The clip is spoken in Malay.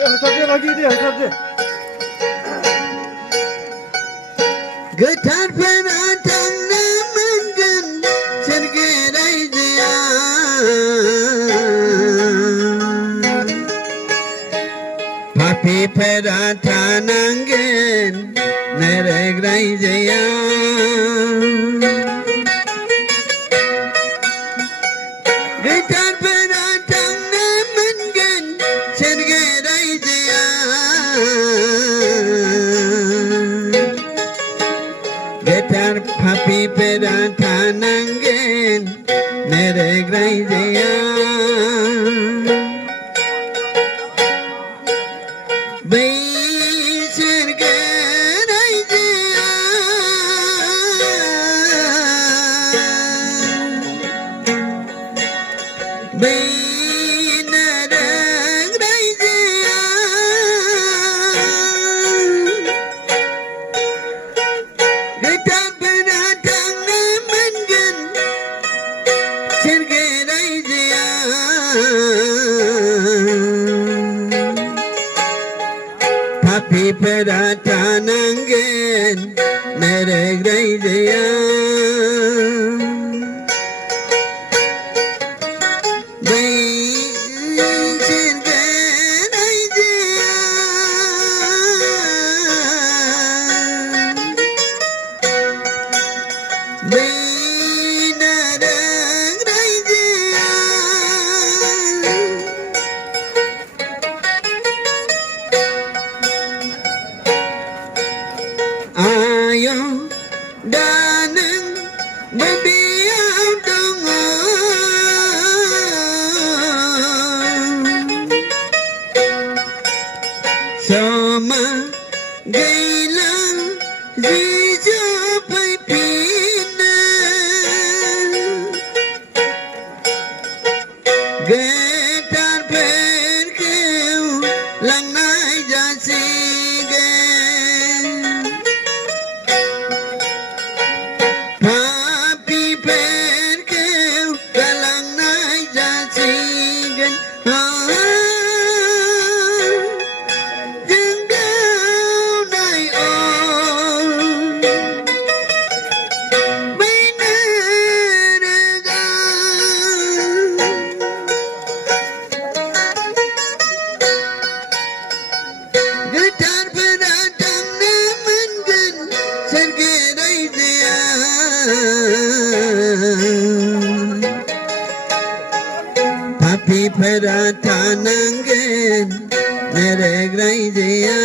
Hadi lagi dia, hadi. Gitar penatang namangan sergerai dia Papi peratanangan neregrai dia Gitar penatang namangan sergerai dia Gitar papi peratanangan neregrai dia Bay sergerai dia Bay neregrai dia Gitar penatang namangan sergerai dia Papi peratanangan neregrai dia Bay sergerai dia Bay neregrai dia Ayo danang berdiam dengan Sama gailang Zijapai pindah Gitar perkeu lang nai jasigen Papi perkeu galang nai jasigen Jeng đau nai ol Bay neregang Gitar penatang namangan sergerai dia Papi peratanangan neregrai dia